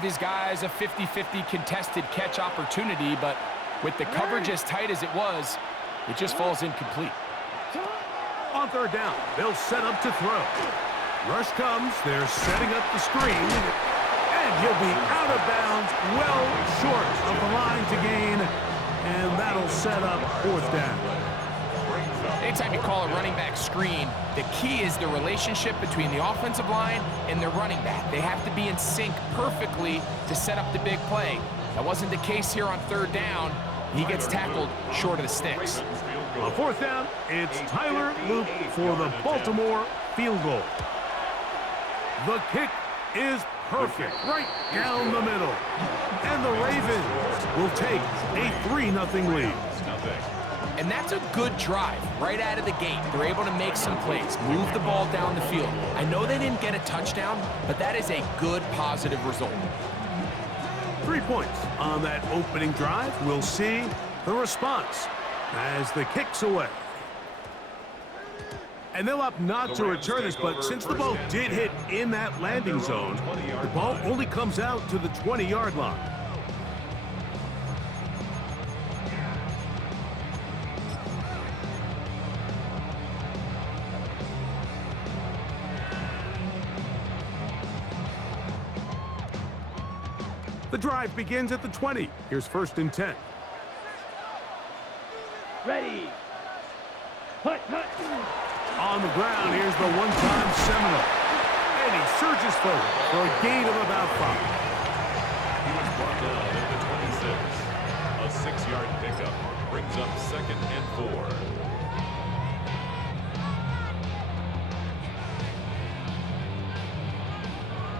These guys a 50-50 contested catch opportunity, but with the coverage as tight as it was, it just falls incomplete. On third down, they'll set up to throw. Rush comes, they're setting up the screen, and he'll be out of bounds, well short of the line to gain, and that'll set up fourth down. Anytime you call a running back screen, the key is the relationship between the offensive line and the running back. They have to be in sync perfectly to set up the big play. That wasn't the case here on third down. He gets tackled short of the sticks. On fourth down, it's Tyler Luke for the Baltimore field goal. The kick is perfect, right down the middle. And the Ravens will take a 3-0 lead. And that's a good drive right out of the gate. They're able to make some plays, move the ball down the field. I know they didn't get a touchdown, but that is a good, positive result. 3 points on that opening drive. We'll see the response as the kick's away. And they'll opt not to return this, but since the ball did hit in that landing zone, the ball only comes out to the 20-yard line. The drive begins at the 20. Here's 1st and 10. Ready. Hut, hut. On the ground, here's the one-time Seminole. And he surges forward for a gain of about 5. He was brought down at the 26. A 6-yard pickup brings up 2nd and 4.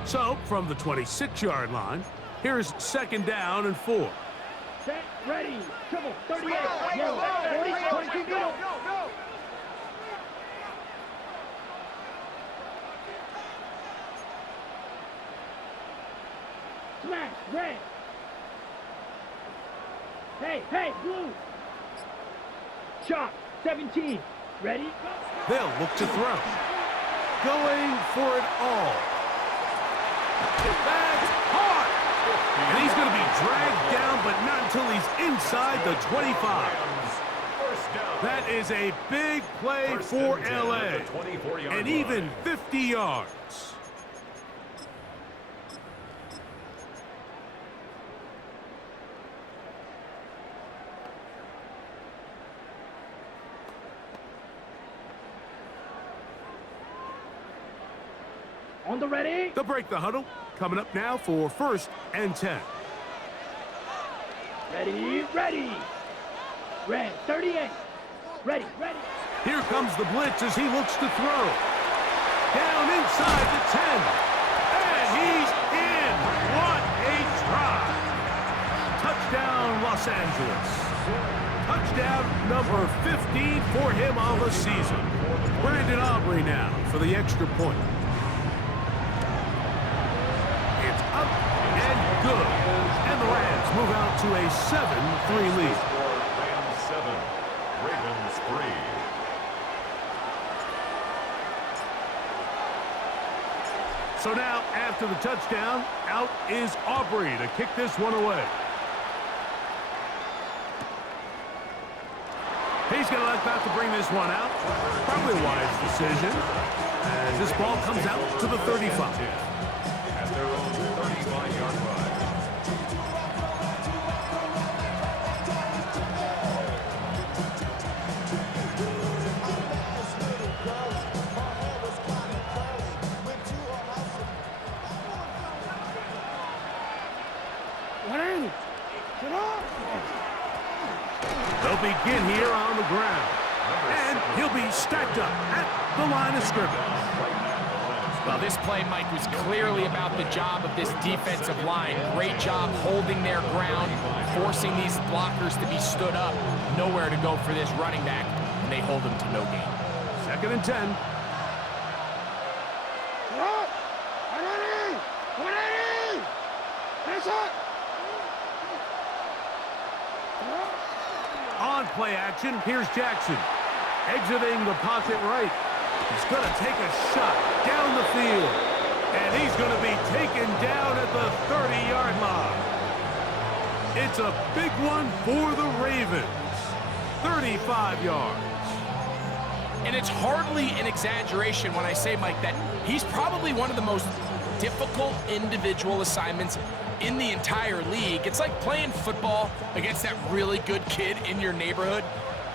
So, from the 26-yard line, here's 2nd down and 4. Set, ready. Triple, 38. Yellow, 40, 22, middle. Smash, red. Hey, hey, blue. Shot, 17. Ready? They'll look to throw. Going for it all. That's hard. And he's going to be dragged down, but not until he's inside the 25. That is a big play for LA. And even 50 yards. On the ready. They'll break the huddle. Coming up now for 1st and 10. Ready, ready. Red, 38. Ready, ready. Here comes the blitz as he looks to throw. Down inside the 10. And he's in. What a try. Touchdown, Los Angeles. Touchdown number 15 for him on the season. Brandon Aubrey now for the extra point. It's up and good. And the Rams move out to a 7-3 lead. Rams 7, Ravens 3. So now, after the touchdown, out is Aubrey to kick this one away. He's going to about to bring this one out. Probably a wise decision as this ball comes out to the 35. At their own 35-yard line. They'll begin here on the ground. And he'll be stacked up at the line of scrimmage. Well, this play, Mike, was clearly about the job of this defensive line. Great job holding their ground, forcing these blockers to be stood up. Nowhere to go for this running back, and they hold him to no gain. 2nd and 10. On play action, here's Jackson. Exiting the pocket right. He's going to take a shot down the field. And he's going to be taken down at the 30-yard line. It's a big one for the Ravens. 35 yards. And it's hardly an exaggeration when I say, Mike, that he's probably one of the most difficult individual assignments in the entire league. It's like playing football against that really good kid in your neighborhood.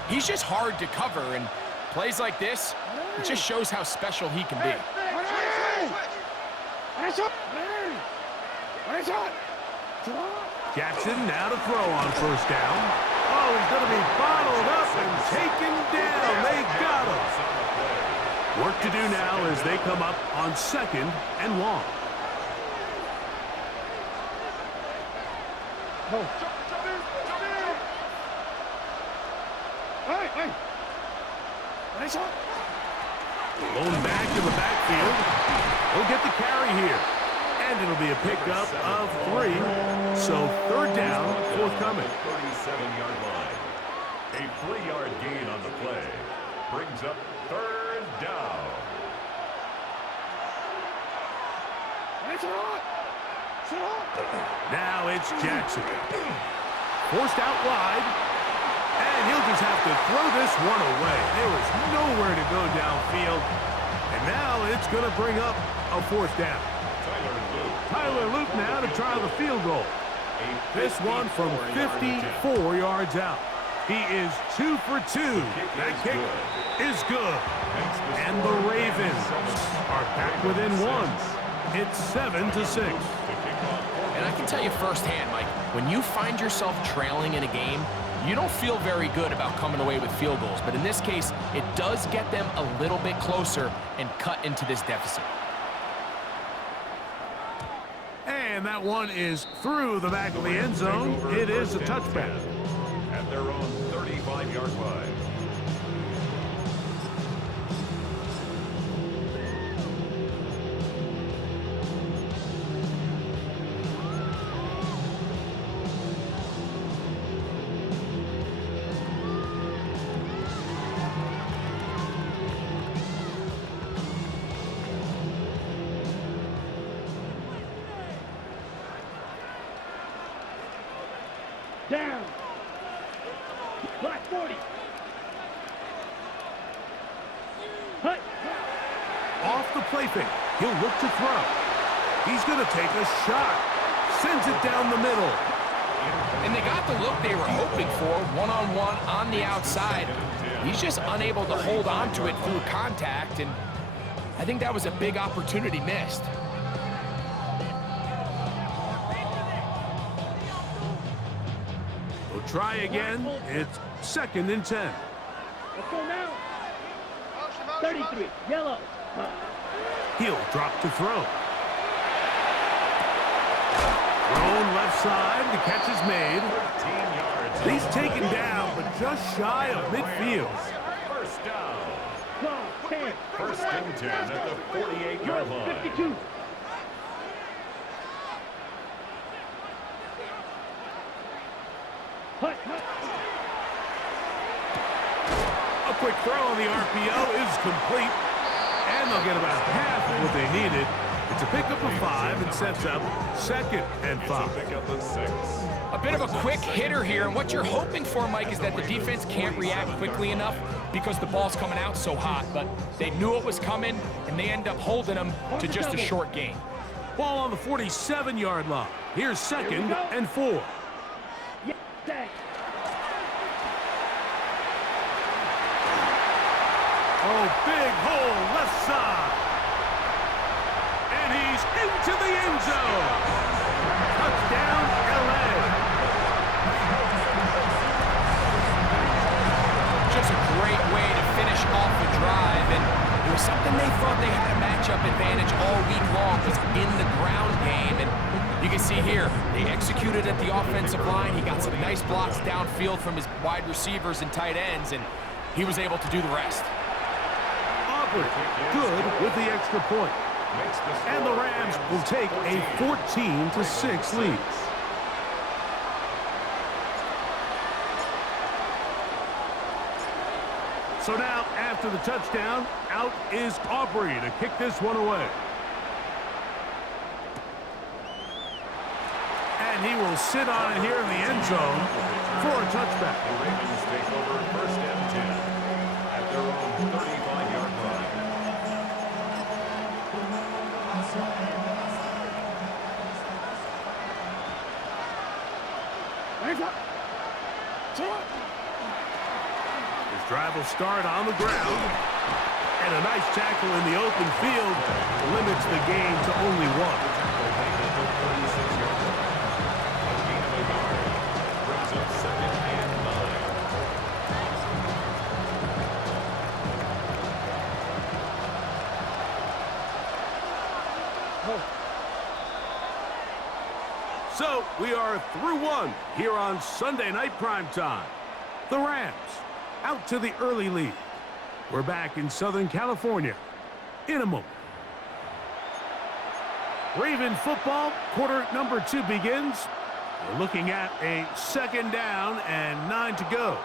He's just hard to cover, and plays like this, it just shows how special he can be. Jackson now to throw on first down. Oh, he's going to be bottled up and taken down. They got him. Work to do now as they come up on 2nd and long. Blown back in the backfield. He'll get the carry here. And it'll be a pickup of 3. So 3rd down, forthcoming. 37-yard line. A 3-yard gain on the play. Brings up 3rd down. Now it's Jackson. Forced out wide. And he'll just have to throw this one away. There was nowhere to go downfield. And now it's going to bring up a 4th down. Tyler Luke now to try the field goal. This one from 54 yards out. He is 2 for 2. That kick is good. And the Ravens are back within 1. It's 7-6. And I can tell you firsthand, Mike, when you find yourself trailing in a game, you don't feel very good about coming away with field goals. But in this case, it does get them a little bit closer and cut into this deficit. And that one is through the back of the end zone. It is a touchback. At their own 35-yard line. Down. Black 40. Hut. Off the play fake. He'll look to throw. He's going to take a shot. Sends it down the middle. And they got the look they were hoping for, one-on-one on the outside. He's just unable to hold on to it through contact, and I think that was a big opportunity missed. We'll try again. It's 2nd and 10. Let's go now. 33. Yellow. He'll drop to throw. Thrown left side. The catch is made. 15 yards. He's taken down, but just shy of midfield. First down. 12, 10. First and 10 at the 48-yard line. 52. Hut. A quick throw on the RPO is complete. And they'll get about half of what they needed. It's a pickup of 5 and sets up 2nd and 5. Pickup of 6. A bit of a quick hitter here, and what you're hoping for, Mike, is that the defense can't react quickly enough because the ball's coming out so hot, but they knew it was coming, and they end up holding them to just a short gain. Ball on the 47-yard line. Here's 2nd and 4. Yeah, thanks. Oh, big hole left side. And he's into the end zone. Touchdown, LA. Just a great way to finish off the drive, and it was something they thought they had a matchup advantage all week long, was in the ground game, and you can see here, they executed at the offensive line. He got some nice blocks downfield from his wide receivers and tight ends, and he was able to do the rest. Good with the extra point. And the Rams will take a 14-6 lead. So now, after the touchdown, out is Aubrey to kick this one away. And he will sit on it here in the end zone for a touchback. The Ravens take over first and 10 at their own 35-yard line. His drive will start on the ground. And a nice tackle in the open field limits the game to only one. So we are through one here on Sunday Night Primetime. The Rams out to the early lead. We're back in Southern California in a moment. Raven football, quarter number 2 begins. We're looking at a second down and 9 to go.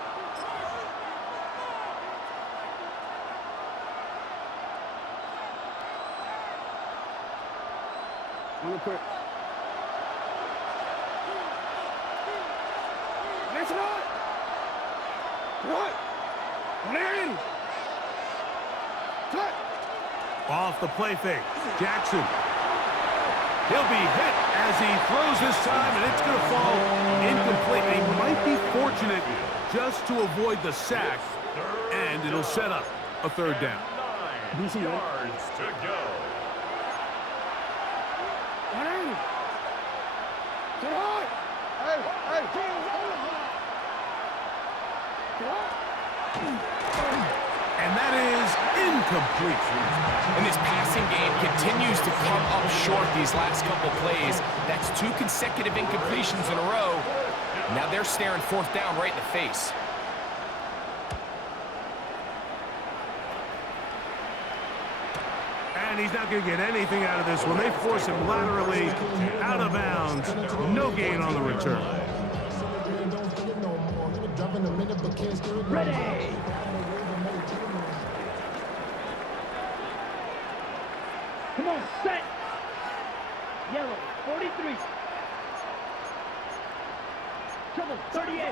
Real quick. That's not. What? Larry. Cut. Off the play fake, Jackson. He'll be hit as he throws this time, and it's going to fall incomplete. He might be fortunate just to avoid the sack, and it'll set up a third down. 9 yards to go. And that is incomplete. And this passing game continues to come up short these last couple plays. That's 2 consecutive incompletions in a row. Now they're staring fourth down right in the face. And he's not going to get anything out of this one. They force him laterally out of bounds. No gain on the return. Ready. Come on, set. Yellow, 43. Trouble, 38.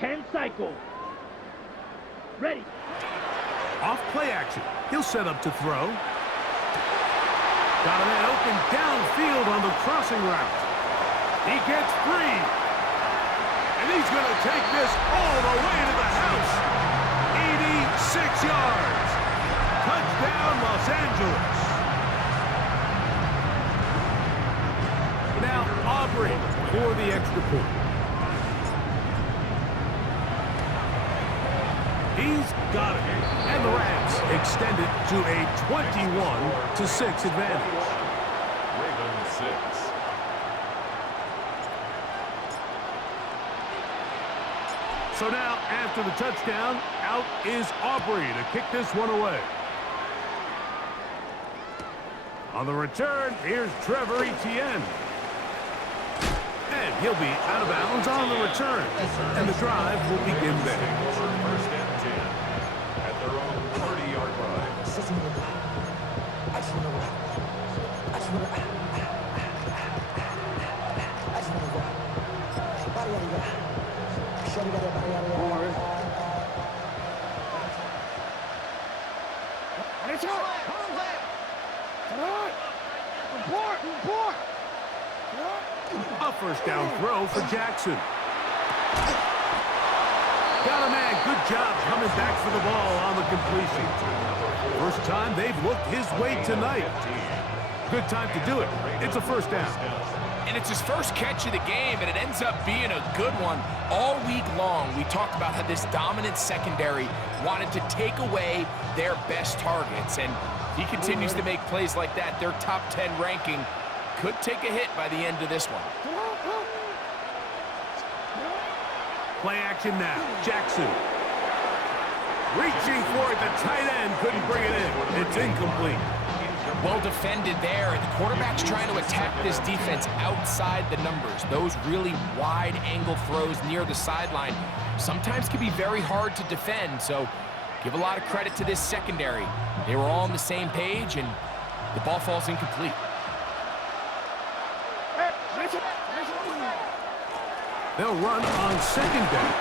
10 cycle. Ready. Off play action. He'll set up to throw. Got a man open downfield on the crossing route. He gets free. And he's going to take this all the way to the house. 86 yards. Touchdown, Los Angeles. Now Aubrey for the extra point. He's got it. And the Rams extend it to a 21-6 advantage. Ravens 6. So now, after the touchdown, out is Aubrey to kick this one away. On the return, here's Trevor Etienne. And he'll be out of bounds on the return. And the drive will begin there. First and 10 at their own 30-yard line. A first down throw for Jackson. Got a man. Good job coming back for the ball on the completion. First time they've looked his way tonight. Good time to do it. It's a first down. And it's his first catch of the game, and it ends up being a good one. All week long, we talked about how this dominant secondary wanted to take away their best targets. And he continues to make plays like that. Their top 10 ranking could take a hit by the end of this one. Play action now. Jackson. Reaching for it. The tight end couldn't bring it in. It's incomplete. Well defended there. The quarterback's trying to attack this defense outside the numbers. Those really wide angle throws near the sideline sometimes can be very hard to defend. So give a lot of credit to this secondary. They were all on the same page, and the ball falls incomplete. They'll run on second down.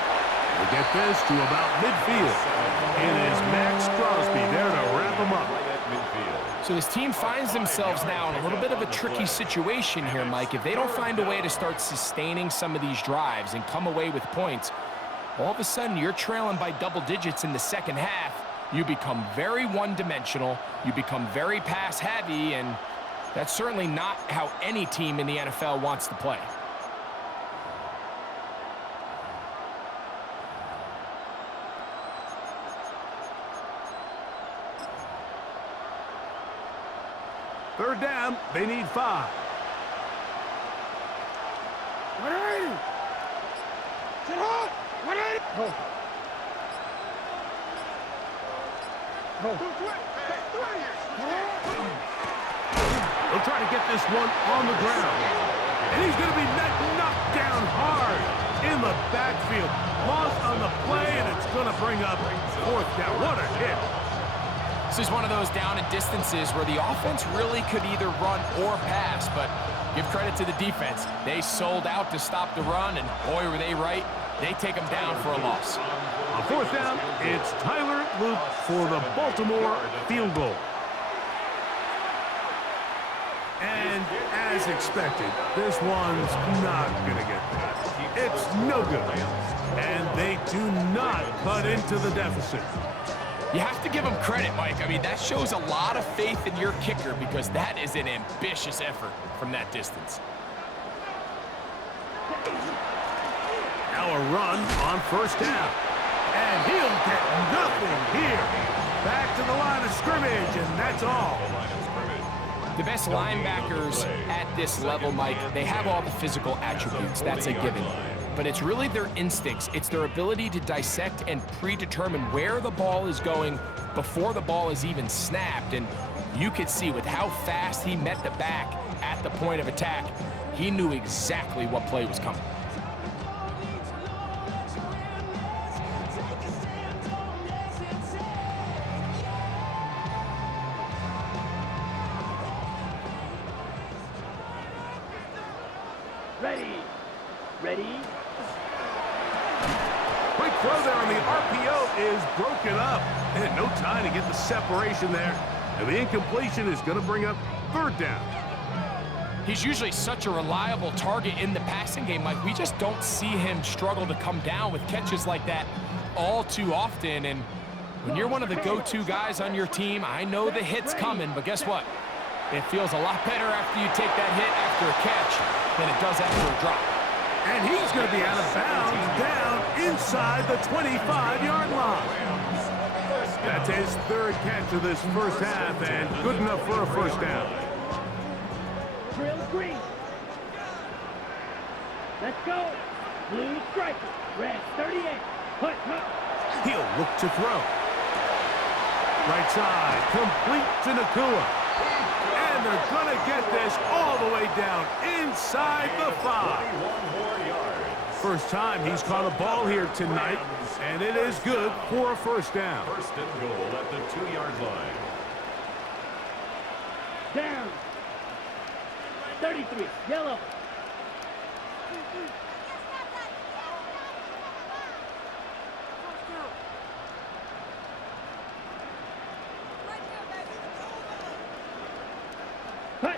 They get this to about midfield. It is Max Crosby there to wrap them up. So this team finds themselves now in a little bit of a tricky situation here, Mike. If they don't find a way to start sustaining some of these drives and come away with points, all of a sudden you're trailing by double digits in the second half. You become very one-dimensional. You become very pass-heavy, and that's certainly not how any team in the NFL wants to play. Third down, they need 5. They'll try to get this one on the ground. And he's going to be knocked down hard in the backfield. Loss on the play, and it's going to bring up 4th down. What a hit. This is one of those down and distances where the offense really could either run or pass, but give credit to the defense. They sold out to stop the run, and boy, were they right. They take them down for a loss. On 4th down, it's Tyler Luke for the Baltimore field goal. And as expected, this one's not going to get there. It's no good. And they do not cut into the deficit. You have to give them credit, Mike. I mean, that shows a lot of faith in your kicker because that is an ambitious effort from that distance. Now a run on 1st down. And he'll get nothing here. Back to the line of scrimmage, and that's all. The best linebackers at this level, Mike, they have all the physical attributes. That's a given. But it's really their instincts. It's their ability to dissect and predetermine where the ball is going before the ball is even snapped. And you could see with how fast he met the back at the point of attack, he knew exactly what play was coming. Ready. Quick throw there on the RPO is broken up. And no time to get the separation there. And the incompletion is going to bring up 3rd down. He's usually such a reliable target in the passing game, Mike. We just don't see him struggle to come down with catches like that all too often. And when you're one of the go-to guys on your team, I know the hit's coming, but guess what? It feels a lot better after you take that hit after a catch than it does after a drop. And he's going to be out of bounds down inside the 25-yard line. That's his 3rd catch of this first half, and good enough for a 1st down. Drill green. Let's go. Blue striker. Red 38. Hut. He'll look to throw. Right side, complete to Nakua. And they're going to get this all the way down inside the 5. First time he's caught a ball here tonight, and it is good for a 1st down. 1st and goal at the 2-yard line. Down. 33. Yellow. Hut.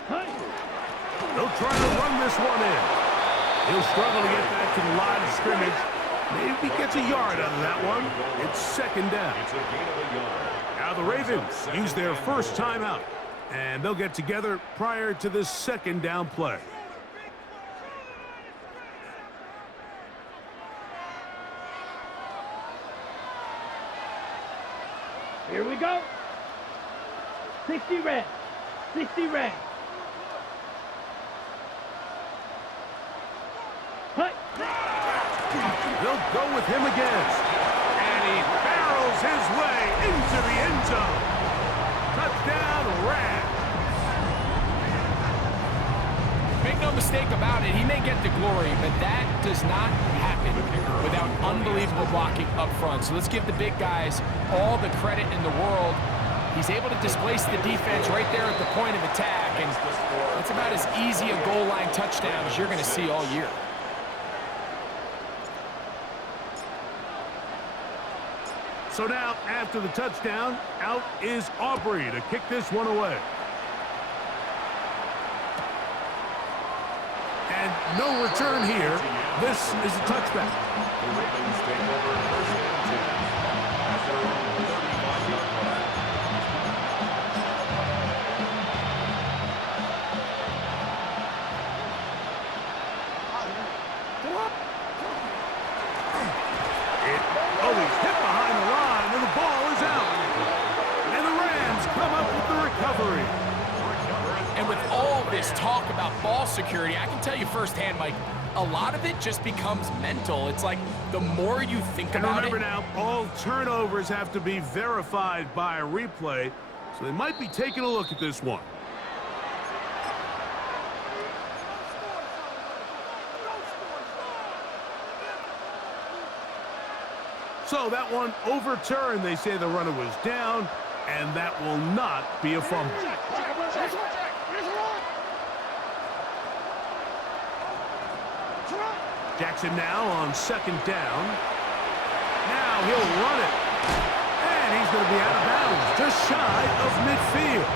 They'll try to run this one in. He'll struggle to get back to the line of scrimmage. Maybe gets a yard out of that one. It's 2nd down. It's a gain of a yard. Now the Ravens use their first timeout, and they'll get together prior to this 2nd down play. Here we go. 60 red. 60 red. Hut. They'll go with him again. And he barrels his way into the end zone. Touchdown, Rams. Make no mistake about it, he may get the glory, but that does not happen without unbelievable blocking up front. So let's give the big guys all the credit in the world. He's able to displace the defense right there at the point of attack, and that's about as easy a goal line touchdowns you're going to see all year. So now, after the touchdown, out is Aubrey to kick this one away. And no return here. This is a touchback. The Ravens take over first and 10 at their own 35-yard line. Oh, he's hit behind the line, and the ball is out. And the Rams come up with the recovery. And with all this talk about ball security, I can tell you firsthand, Mike, a lot of it just becomes mental. It's like the more you think And about it. remember now, all turnovers have to be verified by a replay, so they might be taking a look at this one. So that one overturned. They say the runner was down, and that will not be a fumble. Jackson now on second down. Now he'll run it. And he's going to be out of bounds, just shy of midfield.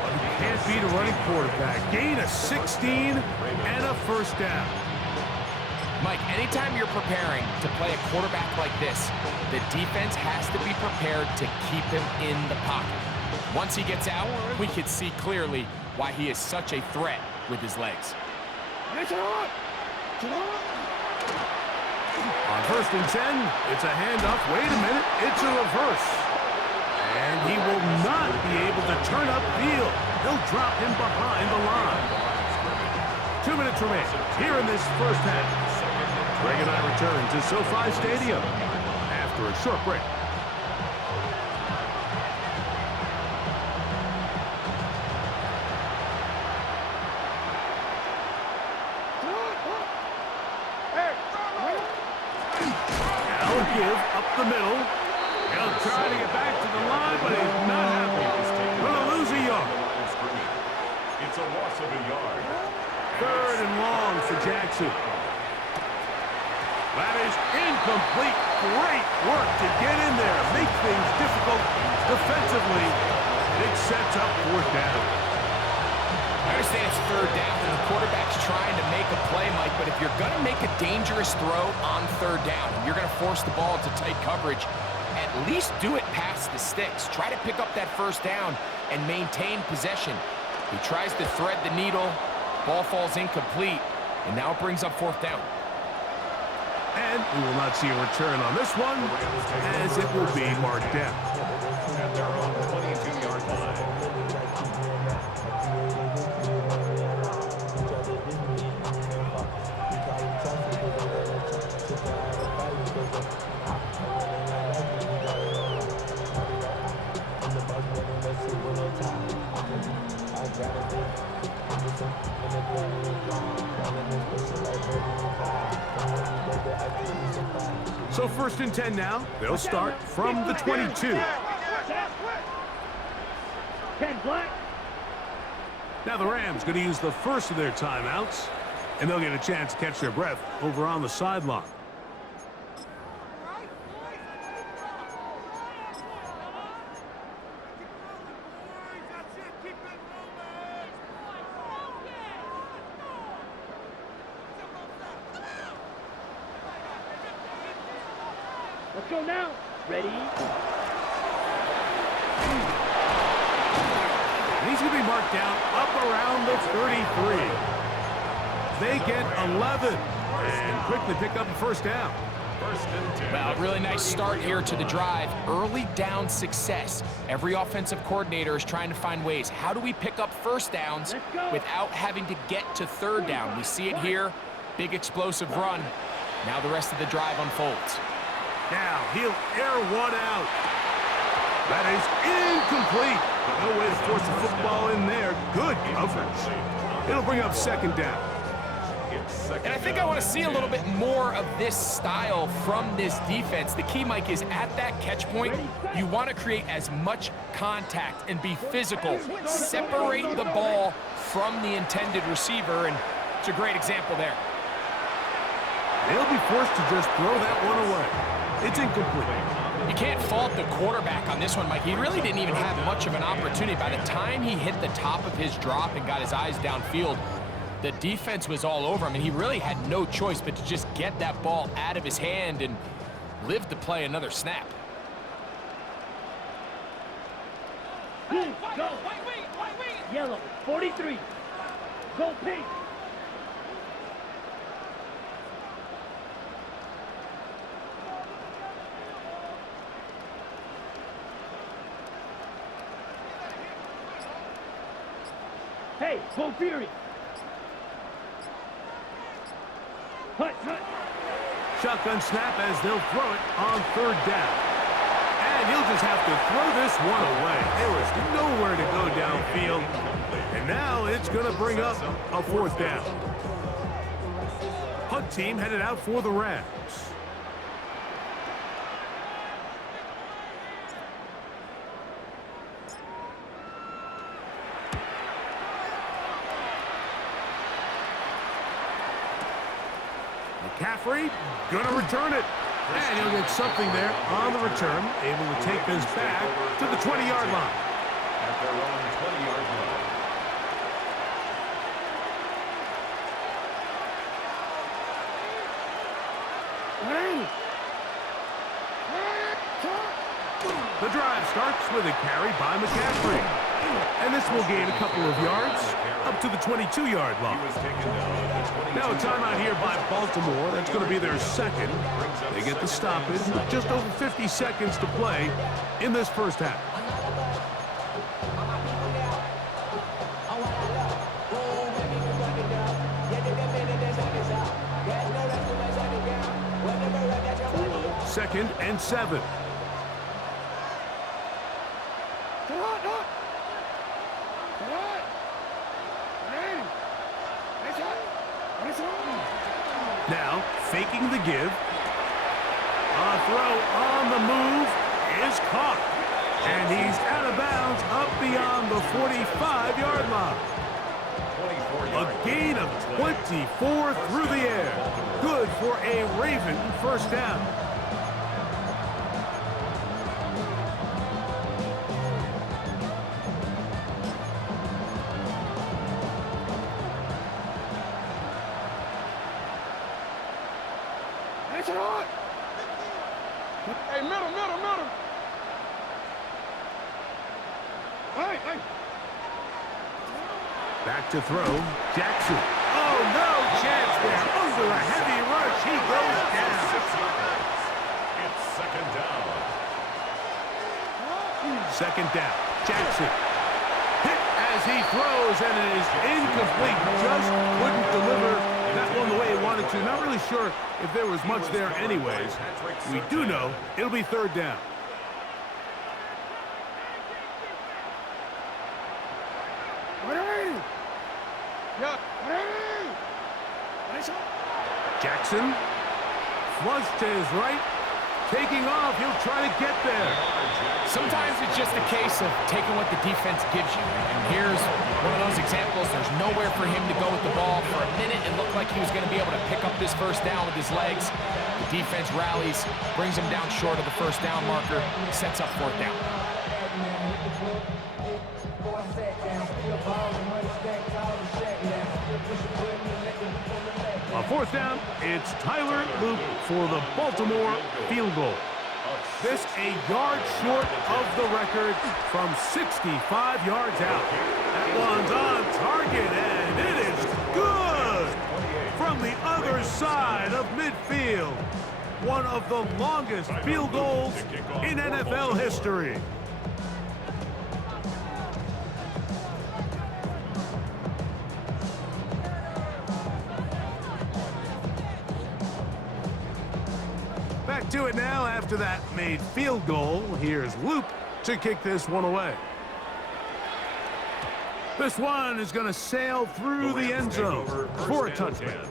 But he can't beat a running quarterback. Gain of 16 and a first down. Mike, anytime you're preparing to play a quarterback like this, the defense has to be prepared to keep him in the pocket. Once he gets out, we can see clearly why he is such a threat with his legs. On first and 10, it's a handoff. Wait a minute, it's a reverse. And he will not be able to turn upfield. He'll drop him behind the line. 2 minutes remain here in this first half. Greg and I return to SoFi Stadium after a short break. Now give up the middle. He'll try to get back to the line, but he's not happy. Going to lose a yard. It's a loss of a yard. Third and long for Jackson. That is incomplete. Great work to get in there. Make things difficult defensively. It sets up fourth down. I understand it's third down and the quarterback's trying to make a play, Mike, but if you're going to make a dangerous throw on third down and you're going to force the ball into tight coverage, at least do it past the sticks. Try to pick up that first down and maintain possession. He tries to thread the needle. Ball falls incomplete, and now it brings up fourth down. And we will not see a return on this one, as it will be marked down. At their own 22-yard line. So first and 10 now. They'll start from the 22. 10 black. Now the Rams going to use the first of their timeouts, and they'll get a chance to catch their breath over on the sideline. Let's go now. Ready? And he's going to be marked down up around the 33. They get 11 and quickly pick up a first down. First and 10. Well, really nice start here to the drive. Early down success. Every offensive coordinator is trying to find ways. How do we pick up first downs without having to get to third down? We see it here. Big explosive run. Now the rest of the drive unfolds. Now he'll air one out. That is incomplete. No way to force the football in there. Good coverage. It'll bring up second down. It's second And I think I down want to and see a 10. little bit more of this style from this defense. The key, Mike, is at that catch point, you want to create as much contact and be physical. Separate the ball from the intended receiver, and it's a great example there. They'll be forced to just throw that one away. It's incomplete. You can't fault the quarterback on this one, Mike. He really didn't even have much of an opportunity. By the time he hit the top of his drop and got his eyes downfield, the defense was all over him, and he really had no choice but to just get that ball out of his hand and live to play another snap. Go. Yellow, 43. Go pink. Hey, go Fury. Hut. Shotgun snap as they'll throw it on third down. And he'll just have to throw this one away. There was nowhere to go downfield. And now it's going to bring up a fourth down. Punt team headed out for the Rams. McCaffrey gonna return it. And he'll get something there on the return, able to take this back to the 20-yard line. At their own 20-yard line. The drive starts with a carry by McCaffrey. And this will gain a couple of yards up to the 22-yard He line. was taken down at the 22. Now a timeout here by Baltimore. That's going to be their second. They get the stoppage with just over 50 seconds to play in this first half. Second and 7. Now, faking the give. A throw on the move is caught. And he's out of bounds up beyond the 45-yard line. 24-yard A gain of 24 through the air. Good for a Raven first down. Hey, middle. Hey. Back to throw. Jackson. Oh, no chance there. Under a heavy rush. He goes down. 6 yards. It's second down. Second down. Jackson. Hit as he throws, and it is incomplete. Just couldn't deliver that one the way he wanted to. Not really sure if there was much there anyways. We do know it'll be third down. Jackson. Flush to his right. Taking off. He'll try to get there. Sometimes it's just a case of taking what the defense gives you. And here's one of those examples. There's nowhere for him to go with the ball. For a minute, it looked like he was going to be able to pick up this first down with his legs. The defense rallies, brings him down short of the first down marker, sets up fourth down. On fourth down, it's Tyler Luke for the Baltimore field goal. This a yard short of the record from 65 yards out. That one's on target, and it is good from the other side of midfield. One of the longest field goals in NFL history. Back to it now after that made field goal. Here's Luke to kick this one away. This one is going to sail through the end zone for a touchdown.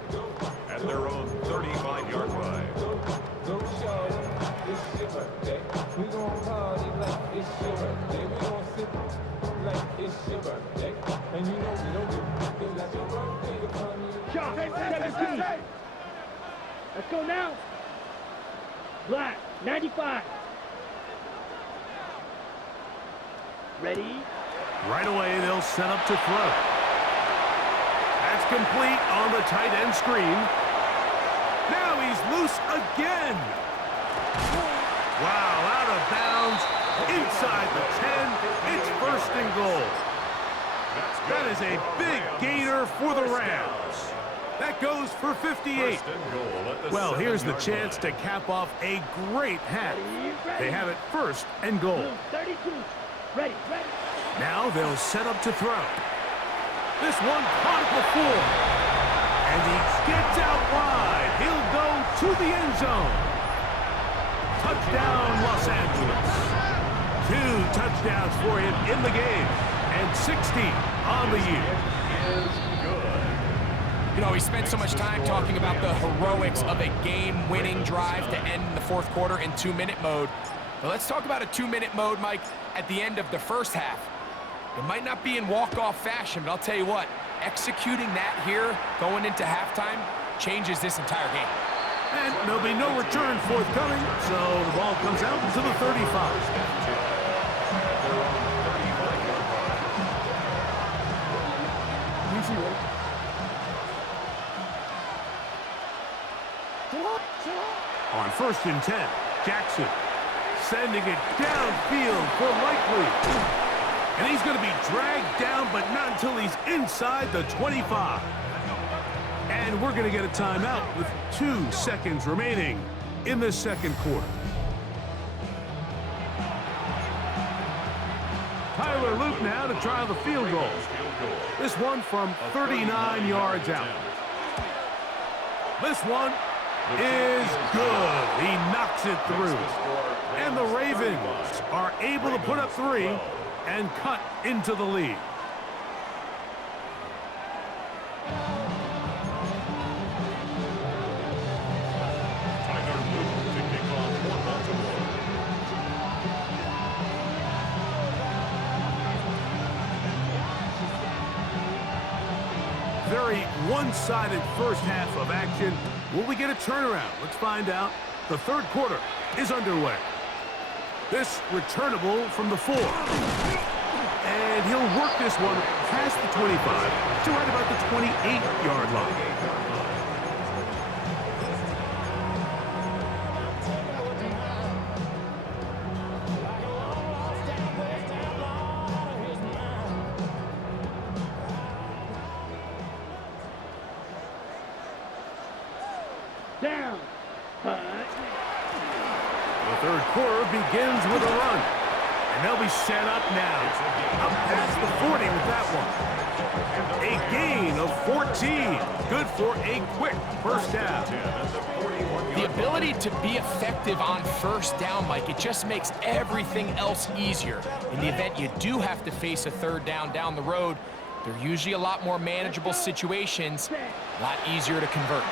At their own 35-yard line. Shot, 17. Let's go now. Black, 95. Ready? Right away, they'll set up to throw. That's complete on the tight end screen. Now he's loose again. Wow, out of bounds, inside the 10. It's first and goal. That is a big gainer for the Rams. That goes for 58. Well, here's the chance to cap off a great half. They have it first and goal. 32. Ready. Now they'll set up to throw. This one caught it before. And he gets out wide. He'll go to the end zone. Touchdown, Los Angeles. 2 touchdowns for him in the game. And 60 on the year. You know, we spent so much time talking about the heroics of a game-winning drive to end the fourth quarter in 2-minute mode. But let's talk about a 2-minute mode, Mike, at the end of the first half. It might not be in walk-off fashion, but I'll tell you what, executing that here going into halftime changes this entire game. And there'll be no return forthcoming, so the ball comes out to the 35. On 1st and 10, Jackson sending it downfield for Likely. And he's going to be dragged down, but not until he's inside the 25. And we're going to get a timeout with 2 seconds remaining in the second quarter. Tyler Luke now to try the field goal. This one from 39 yards out. This one is good. He knocks it through. And the Ravens are able to put up 3 and cut into the lead. Tyler Luke to kick off for Baltimore. Very one-sided first half of action. Will we get a turnaround? Let's find out. The third quarter is underway. This returnable from the 4. And he'll work this one past the 25 to right about the 28-yard line. Down. The third quarter begins with a run. And they'll be set up now. Up past the 40 with that one. A gain of 14. Good for a quick first down. The ability to be effective on first down, Mike, it just makes everything else easier. In the event you do have to face a third down the road, they're usually a lot more manageable situations, a lot easier to convert.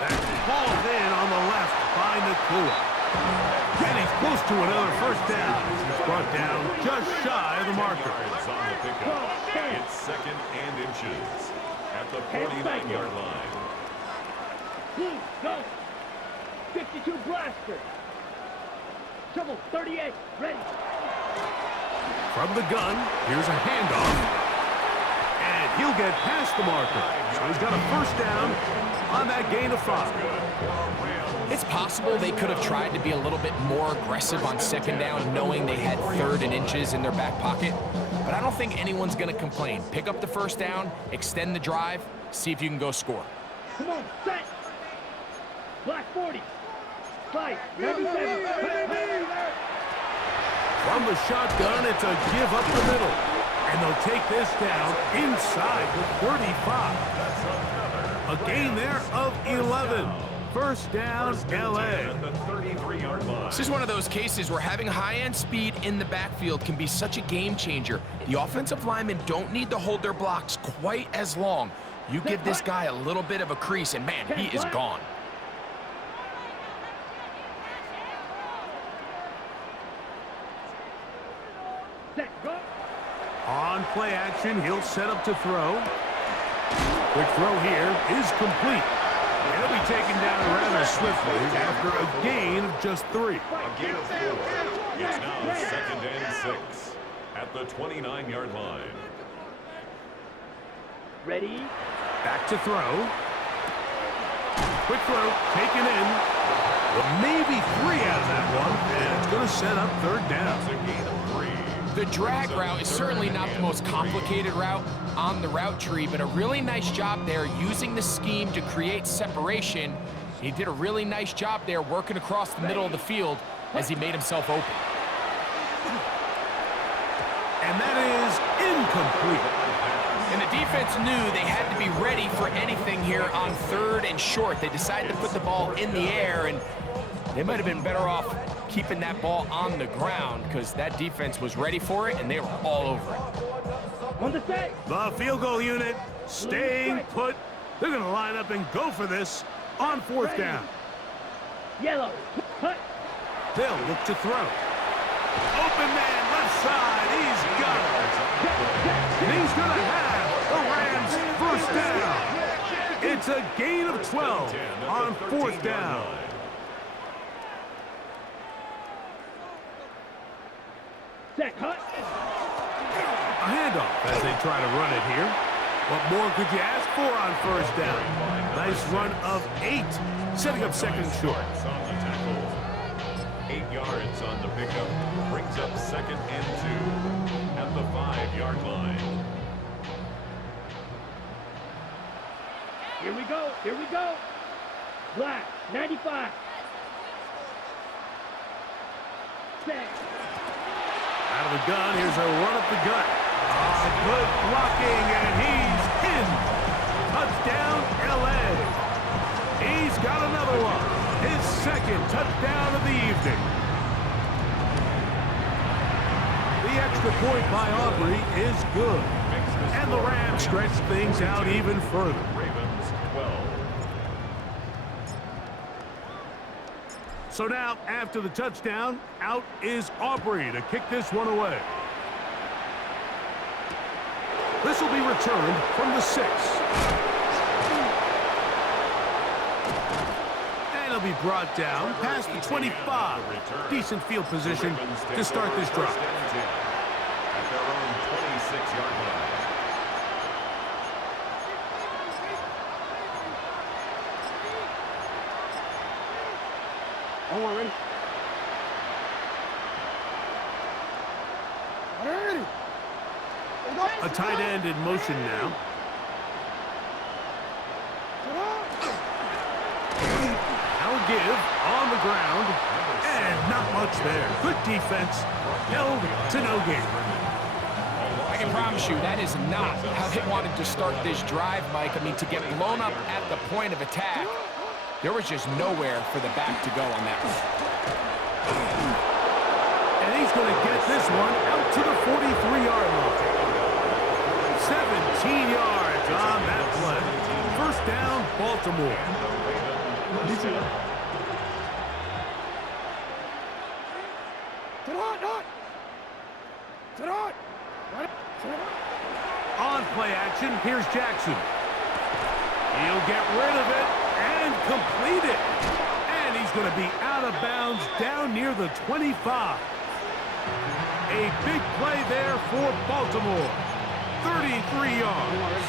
That's hauled in on the left by Nakua. And he's close to another first down. He's brought down just shy of the marker. Yards on the pickup. It's 2nd and inches at the 49-yard line. Blue, go. 52 blaster. Trouble, 38, ready. From the gun, here's a handoff. And he'll get past the marker. So he's got a first down on that gain of 5. It's possible they could have tried to be a little bit more aggressive on second down, knowing they had 3rd and inches in their back pocket. But I don't think anyone's going to complain. Pick up the first down, extend the drive, see if you can go score. Come on, set. Black 40. Fight, 97. From the shotgun, it's a give up the middle. And they'll take this down inside the 35. A gain there of 11. First down, LA. At the 33-yard line. This is one of those cases where having high-end speed in the backfield can be such a game changer. The offensive linemen don't need to hold their blocks quite as long. You give this guy a little bit of a crease, and man, he is gone. On play action, he'll set up to throw. Quick throw here is complete. He'll be taken down rather swiftly after a gain of just 3. A gain of 4. It's now 2nd and 6 at the 29-yard line. Ready? Back to throw. Quick throw, taken in. Well, maybe 3 out of that one, and it's going to set up 3rd down. It's a gain of 3. The drag route is certainly not the most complicated route on the route tree, but a really nice job there using the scheme to create separation. He did a really nice job there working across the middle of the field as he made himself open. And that is incomplete. And the defense knew they had to be ready for anything here on 3rd and short. They decided to put the ball in the air, and they might have been better off keeping that ball on the ground because that defense was ready for it, and they were all over it. On the set. The field goal unit staying put. They're going to line up and go for this on 4th down. Yellow. Cut. They'll look to throw. Open man, left side. He's got it. And he's going to have the Rams' 1st down. It's a gain of 12 on 4th down. Set. Cut. A handoff as they try to run it here. What more could you ask for on 1st down? Nice run of 8, setting up 2nd and short. On the tackle. 8 yards on the pickup. Brings up 2nd and 2 at the 5-yard line. Here we go. Here we go. Black. 95. Set. Out of the gun, here's a run up the gut. Good blocking, and he's in. Touchdown, LA. He's got another one. His 2nd touchdown of the evening. The extra point by Aubrey is good. And the Rams stretch things out even further. Ravens 12. So now, after the touchdown, out is Aubrey to kick this one away. This will be returned from the 6. And it'll be brought down past the 25. Decent field position to start this drive. At their own 26-yard line. Oh, we're ready. Ready. A tight end in motion now. Now give on the ground. And not much there. Good defense. Held to no gain. I can promise you that is not how they wanted to start this drive, Mike. I mean, to get blown up at the point of attack, there was just nowhere for the back to go on that one. And he's going to get this one out to the 43-yard line. 17 yards on that play. 1st down, Baltimore. On play action, here's Jackson. He'll get rid of it and complete it. And he's going to be out of bounds down near the 25. A big play there for Baltimore. 33 yards.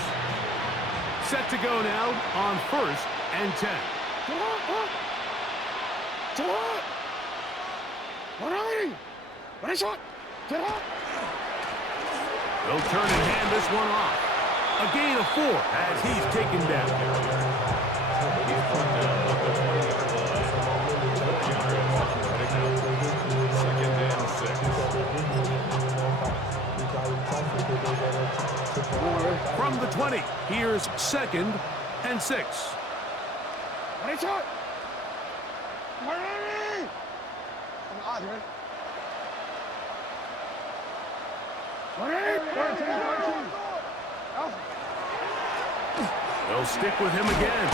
Set to go now on 1st and 10. They'll turn and hand this one off. A gain of 4 as he's taken down. From the 20, here's 2nd and 6. They'll stick with him again.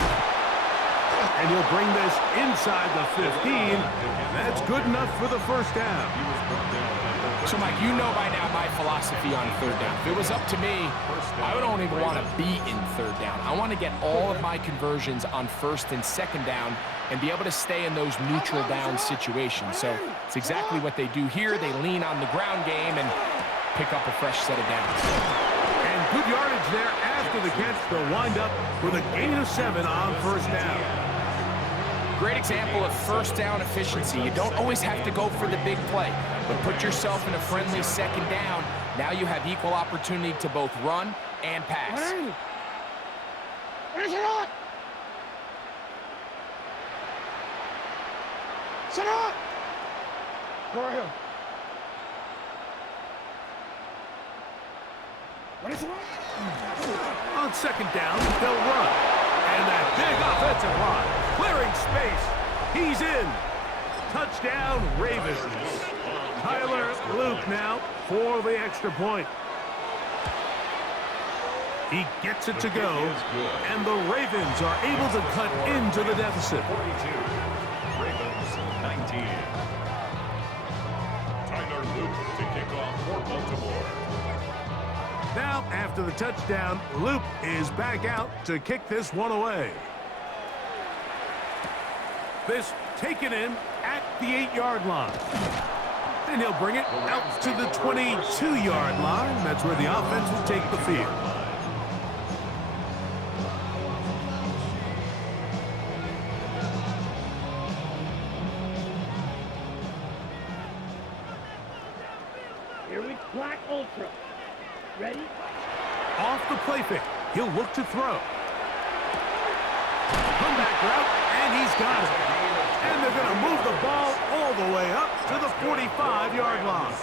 And he'll bring this inside the 15. And that's good enough for the first down. So, Mike, you know by now my philosophy on third down. If it was up to me, I don't even want to be in third down. I want to get all of my conversions on first and second down and be able to stay in those neutral down situations. So it's exactly what they do here. They lean on the ground game and pick up a fresh set of downs. And good yardage there after the catch. They'll wind up with a gain of 7 on first down. Great example of first down efficiency. You don't always have to go for the big play, but put yourself in a friendly second down. Now you have equal opportunity to both run and pass. On second down, they'll run. And that big offensive line, clearing space. He's in. Touchdown, Ravens. Tyler Luke now for the extra point. He gets it to go, and the Ravens are able to cut into the deficit. 42. Ravens 19. Tyler Luke to kick off for Baltimore. Now, after the touchdown, Luke is back out to kick this one away. This taken in at the 8-yard line. And he'll bring it out to the 22-yard line. That's where the offense will take the field. Here we Black Ultra. Ready? Off the play fake. He'll look to throw. Comeback route, and he's got it. And they're going to move the ball all the way up to the 45-yard line.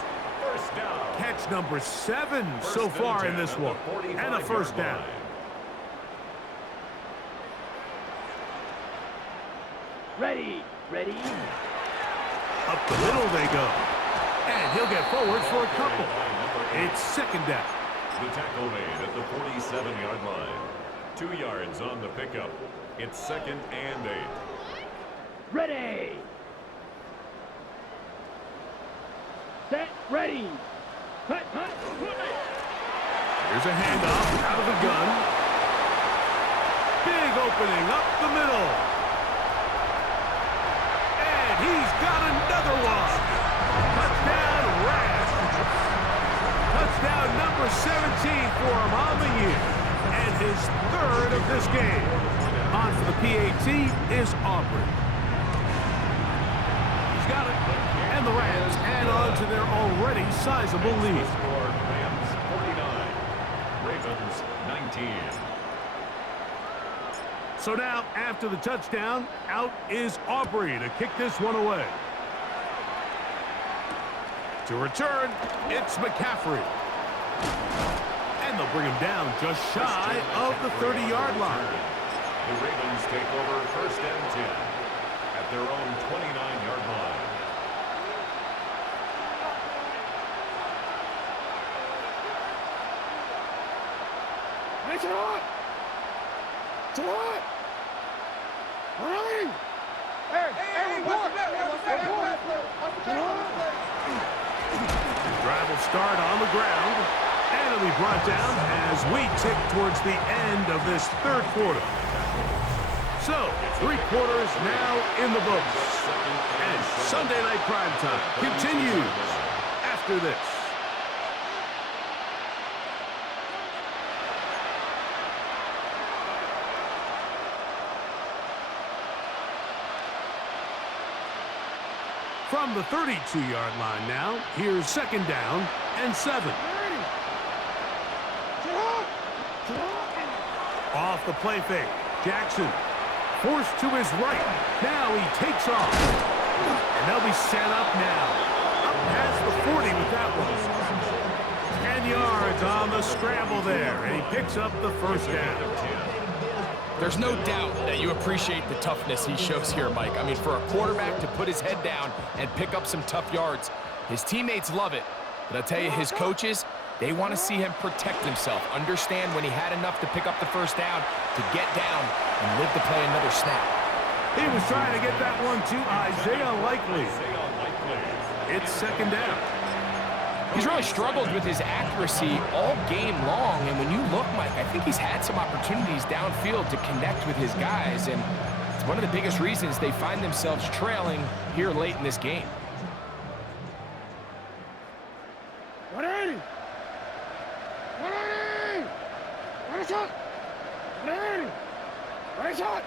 First down. Catch number 7 so far in this one. And a first down. Ready. Ready. Up the middle they go. And he'll get forward for a couple. It's second down. The tackle made at the 47-yard line. 2 yards on the pickup. It's second and 8. Ready. Set. Ready. Cut. Here's a handoff out of the gun. Big opening up the middle. And he's got another one. Touchdown, Rams. Touchdown number 17 for him on the year. And his 3rd of this game. On for the PAT is Aubrey. He's got it. And the Rams add on to their already sizable lead. Score Rams 49. Ravens 19. So now, after the touchdown, out is Aubrey to kick this one away. To return, it's McCaffrey. And they'll bring him down just shy of the 30-yard line. The Ravens take over first and 10 at their own 29-yard line. Drive will start on the ground, and it'll be brought down as we tick towards the end of this 3rd quarter. So, 3 quarters now in the books. And Sunday Night Primetime continues after this. From the 32-yard line now, here's second down and 7. Off the play fake, Jackson forced to his right. Now he takes off. And they'll be set up now. Up past the 40 with that one. 10 yards on the scramble there, and he picks up the first down. There's no doubt that you appreciate the toughness he shows here, Mike. I mean, for a quarterback to put his head down and pick up some tough yards, his teammates love it. But I'll tell you, his coaches, they want to see him protect himself, understand when he had enough to pick up the first down, to get down and live to play another snap. He was trying to get that one to Isaiah Likely. It's second down. He's really struggled with his accuracy all game long, and when you look, Mike, I think he's had some opportunities downfield to connect with his guys, and it's one of the biggest reasons they find themselves trailing here late in this game. 180! 180! Ready shot! 180! Ready shot!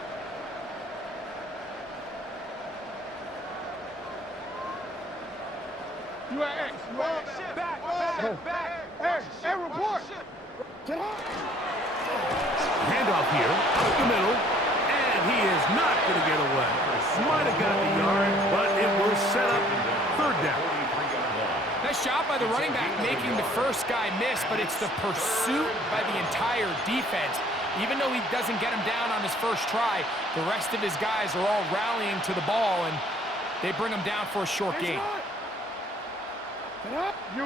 UAX! Back! Hey, report! Get up! Handoff here, up the middle, and he is not going to get away. Might have got the yard, but it will set up third down. Nice job by the running back making the first guy miss, but it's the pursuit by the entire defense. Even though he doesn't get him down on his first try, the rest of his guys are all rallying to the ball, and they bring him down for a short gain. Get up! You!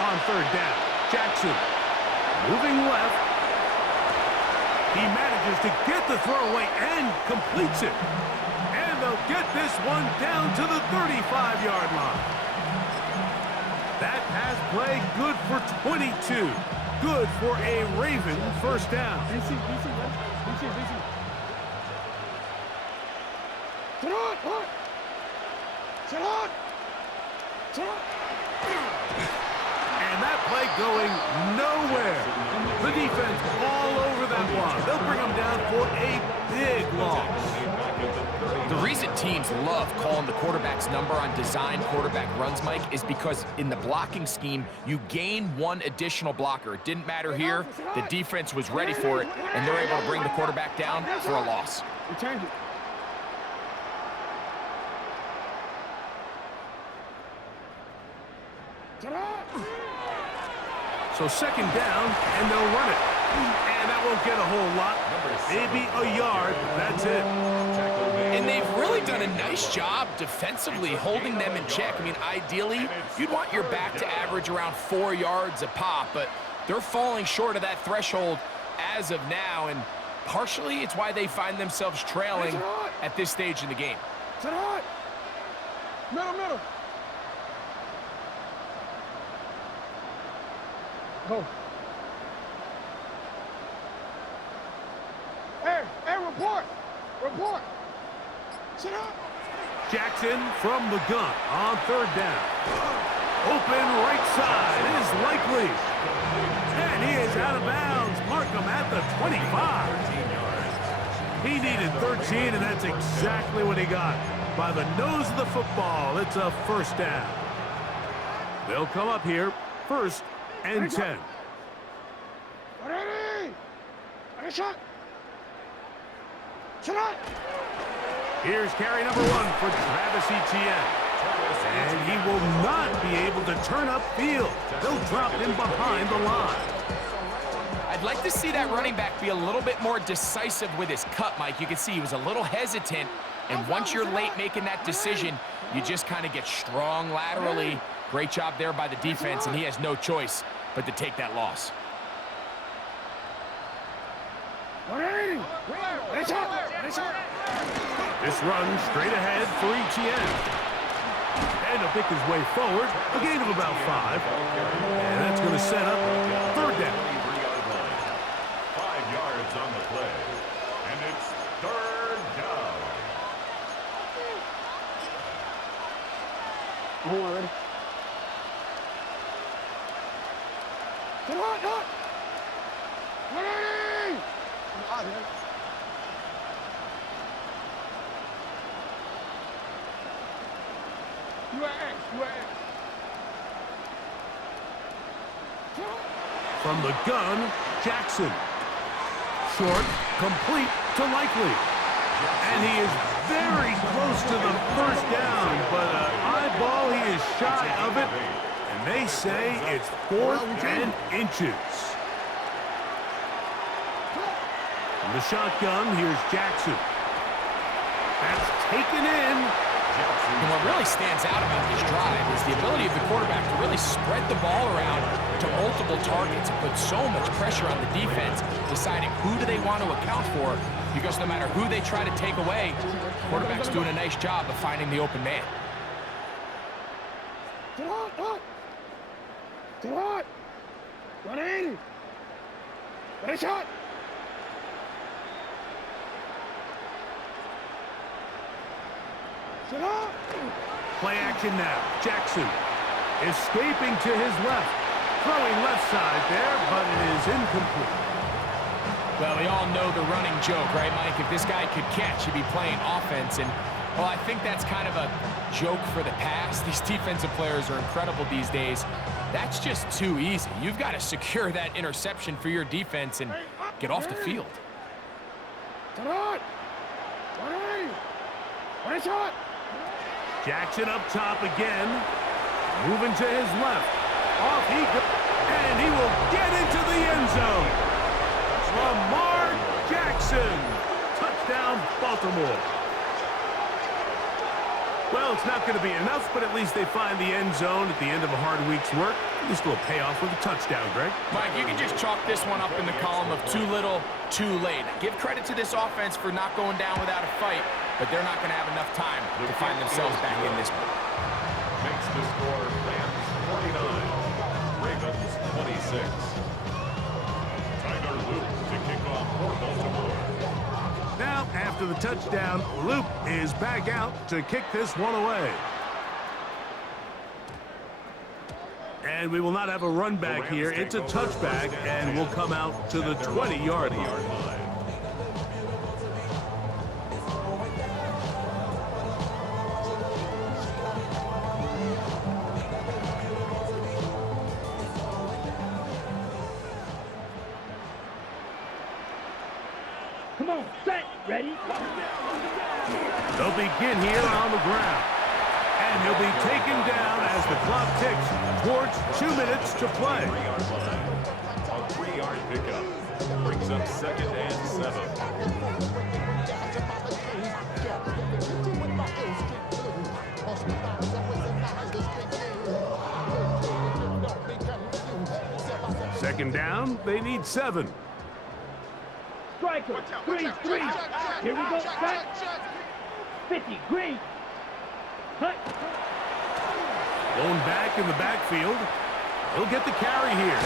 On third down, Jackson moving left. He manages to get the throwaway and completes it. And they'll get this one down to the 35-yard line. That pass play good for 22. Good for a Raven first down. DC. Sit on! Sit on! Sit on! And that play going nowhere. The defense all over that one. They'll bring them down for a big loss. The reason teams love calling the quarterback's number on design quarterback runs, Mike, is because in the blocking scheme, you gain one additional blocker. It didn't matter here. The defense was ready for it, and they're able to bring the quarterback down for a loss. Change it. So second down, and they'll run it. And that won't get a whole lot. Maybe a yard. That's it. And they've really done a nice job defensively holding them in check. I mean, ideally, you'd want your back to average around 4 yards a pop, but they're falling short of that threshold as of now, and partially it's why they find themselves trailing at this stage in the game. Sit on! Middle! Go. Hey, report! Sit up! Jackson from the gun on third down. Open right side is Likely. And he is out of bounds. Mark him at the 25. He needed 13, and that's exactly what he got. By the nose of the football, it's a first down. They'll come up here, first and 10. Ready shot! Sit on! Here's carry number 1 for Travis Etienne. And he will not be able to turn upfield. They'll drop him behind the line. I'd like to see that running back be a little bit more decisive with his cut, Mike. You can see he was a little hesitant, and once you're late making that decision, you just kind of get strong laterally. Great job there by the defense, and he has no choice but to take that loss. 180! This run straight ahead for Etienne. And he'll pick his way forward, a gain of about 5. And that's going to set up third down. 5 yards on the play. And it's third down. Hold on, ready? Sit on! 180! From the gun, Jackson. Short, complete to Likely. And he is very close to the first down, but an eyeball, he is shy of it. And they say it's 4th and inches. From the shotgun, here's Jackson. That's taken in. And what really stands out about this drive is the ability of the quarterback to really spread the ball around to multiple targets and put so much pressure on the defense, deciding who do they want to account for, because no matter who they try to take away, the quarterback's doing a nice job of finding the open man. To the hot. 180. Ready, shot. Play action now. Jackson escaping to his left. Throwing left side there, but it is incomplete. Well, we all know the running joke, right, Mike? If this guy could catch, he'd be playing offense. And, well, I think that's kind of a joke for the past. These defensive players are incredible these days. That's just too easy. You've got to secure that interception for your defense and get off the field. Jackson up top again. Moving to his left. Off he goes. And he will get into the end zone. Lamar Jackson. Touchdown, Baltimore. Well, it's not going to be enough, but at least they find the end zone at the end of a hard week's work. At least a little payoff with a touchdown, Greg. Mike, you can just chalk this one up in the column of too little, too late. Give credit to this offense for not going down without a fight, but they're not going to have enough time to find themselves back in this one. Makes the score Rams 49, Ravens 26. Tyler Luke to kick off for Baltimore. Now, after the touchdown, Luke is back out to kick this one away. And we will not have a run back here. It's a touchback, and we'll come out to the 20-yard line. Come on, set, ready. They'll begin here on the ground. And he'll be taken down as the clock ticks towards 2 minutes to play. 3-yard line. A 3-yard pickup. Brings up 2nd and 7. Second down, they need 7. Striker, 3-3. Here we go, set. 50, green. Cut. Blown back in the backfield. He'll get the carry here.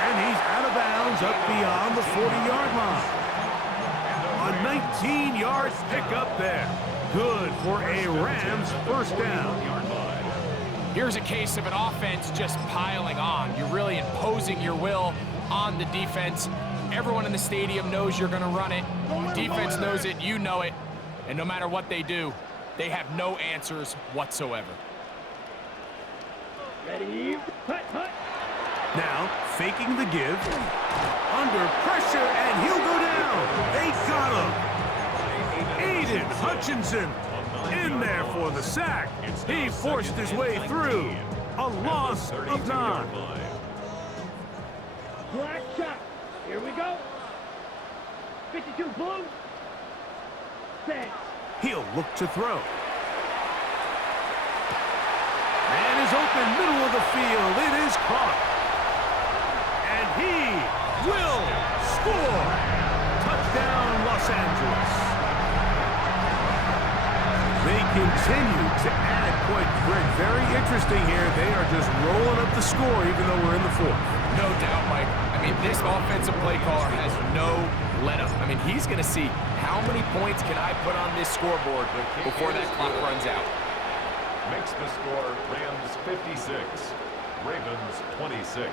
And he's out of bounds up beyond the 40-yard line. A 19-yard pickup there. Good for a Rams first down. Here's a case of an offense just piling on. You're really imposing your will on the defense. Everyone in the stadium knows you're going to run it. The defense knows it, you know it. And no matter what they do, they have no answers whatsoever. Ready, cut, cut. Now, faking the give. Under pressure, and he'll go down. They got him. Aiden Hutchinson in there for the sack. He forced his way through. A loss of 9. Black shot. Here we go. 52 blue. Set. He'll look to throw. Man is open, middle of the field. It is caught. And he will score. Touchdown, Los Angeles. They continue to add points. Very interesting here. They are just rolling up the score even though we're in the 4th. No doubt, Mike. I mean, this offensive play caller has no let-up. I mean, he's going to see how many points can I put on this scoreboard before that clock runs out. Makes the score Rams 56, Ravens 26.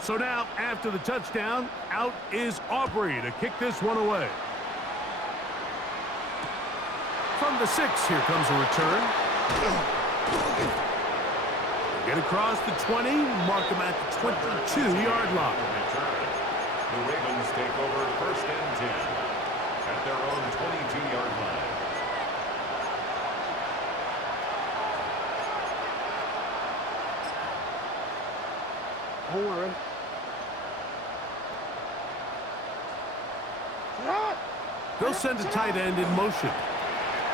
So now, after the touchdown, out is Aubrey to kick this one away. From the 6, here comes a return. Get across the 20, mark him at the 22-yard line. The Ravens take over 1st and 10 at their own 22-yard line. Don't worry. They'll send a tight end in motion.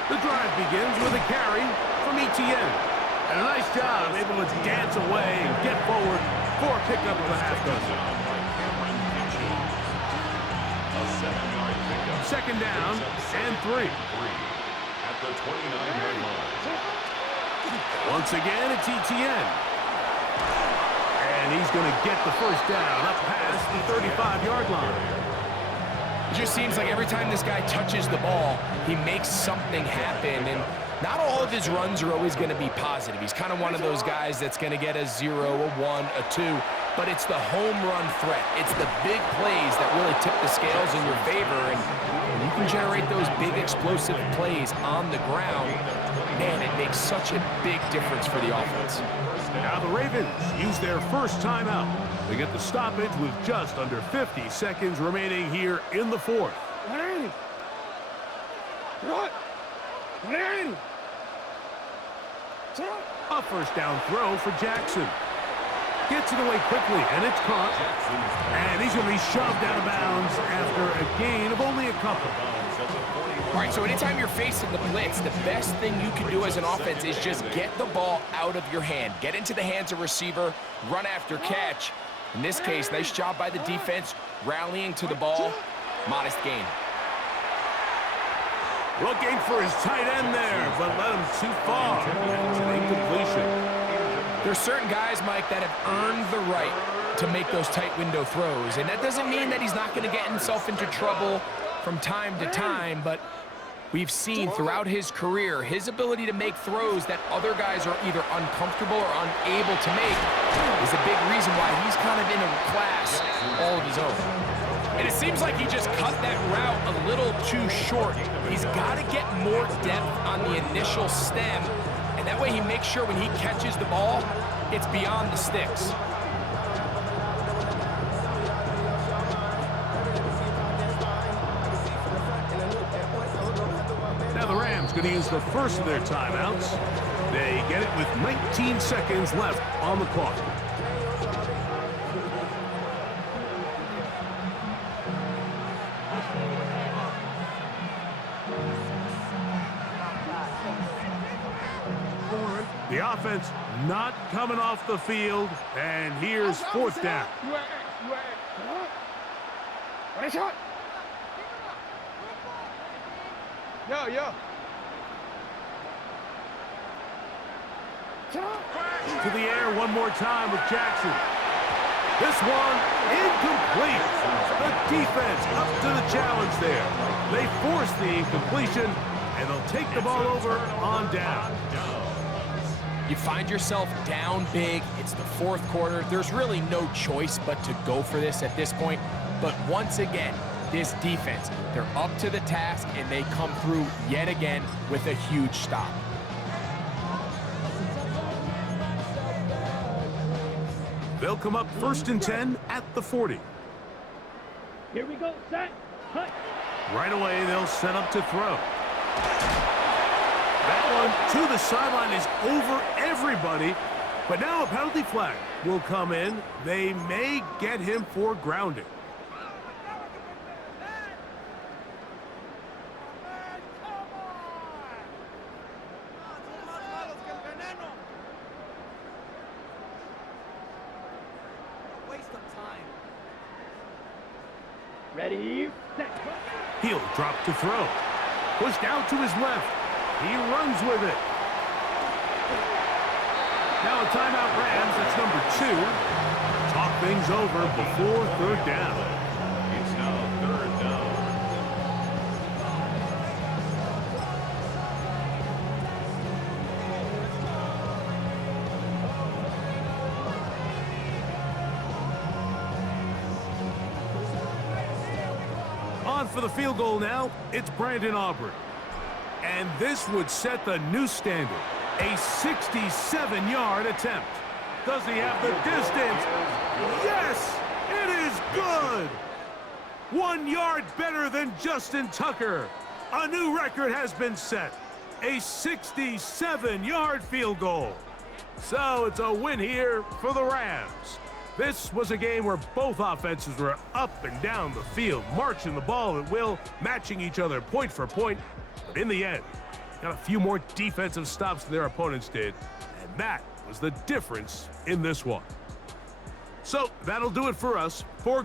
The drive begins with a carry from Etienne. And a nice job, able to dance away and get forward for a pickup of a half dozen. A 7-yard pickup. Second down and 3. At the 29-yard line. Once again, it's Etienne. And he's going to get the first down up past the 35-yard line. It just seems like every time this guy touches the ball, he makes something happen. And not all of his runs are always going to be positive. He's kind of one of those guys that's going to get a 0, a 1, a 2. But it's the home run threat. It's the big plays that really tip the scales in your favor. And when you can generate those big explosive plays on the ground, man, it makes such a big difference for the offense. Now the Ravens use their first timeout. They get the stoppage with just under 50 seconds remaining here in the 4th. A first down throw for Jackson. Gets it away quickly, and it's caught. And he's going to be shoved out of bounds after a gain of only a couple. All right, so anytime you're facing the blitz, the best thing you can do as an offense is just get the ball out of your hand. Get into the hands of receiver, run after catch. In this case, nice job by the defense, rallying to the ball. Modest gain. Looking for his tight end there, but led him too far. It's an incompletion. There's certain guys, Mike, that have earned the right to make those tight window throws. And that doesn't mean that he's not going to get himself into trouble from time to time, but we've seen throughout his career his ability to make throws that other guys are either uncomfortable or unable to make is a big reason why he's kind of in a class all of his own. And it seems like he just cut that route a little too short. He's got to get more depth on the initial stem, and that way he makes sure when he catches the ball, it's beyond the sticks. Now the Rams going to use the first of their timeouts. They get it with 19 seconds left on the clock. The offense not coming off the field, and here's 4th down. To the air one more time with Jackson. This one incomplete. The defense up to the challenge there. They force the incompletion, and they'll take the ball over on down. You find yourself down big. It's the 4th quarter. There's really no choice but to go for this at this point. But once again, this defense, they're up to the task, and they come through yet again with a huge stop. They'll come up 1st and 10 at the 40. Here we go, set, cut. Right away, they'll set up to throw. That one to the sideline is over everybody, but now a penalty flag will come in. They may get him for grounding. Ready, set. He'll drop to throw. Pushed out to his left. He runs with it. Now a timeout Rams. That's number 2. Talk things over before 3rd down. It's now 3rd down. On for the field goal now, it's Brandon Aubrey. And this would set the new standard, a 67-yard attempt. Does he have the distance? Yes! It is good! 1 yard better than Justin Tucker. A new record has been set. A 67-yard field goal. So it's a win here for the Rams. This was a game where both offenses were up and down the field, marching the ball at will, matching each other point for point. But in the end, got a few more defensive stops than their opponents did, and that was the difference in this one. So that'll do it for us. For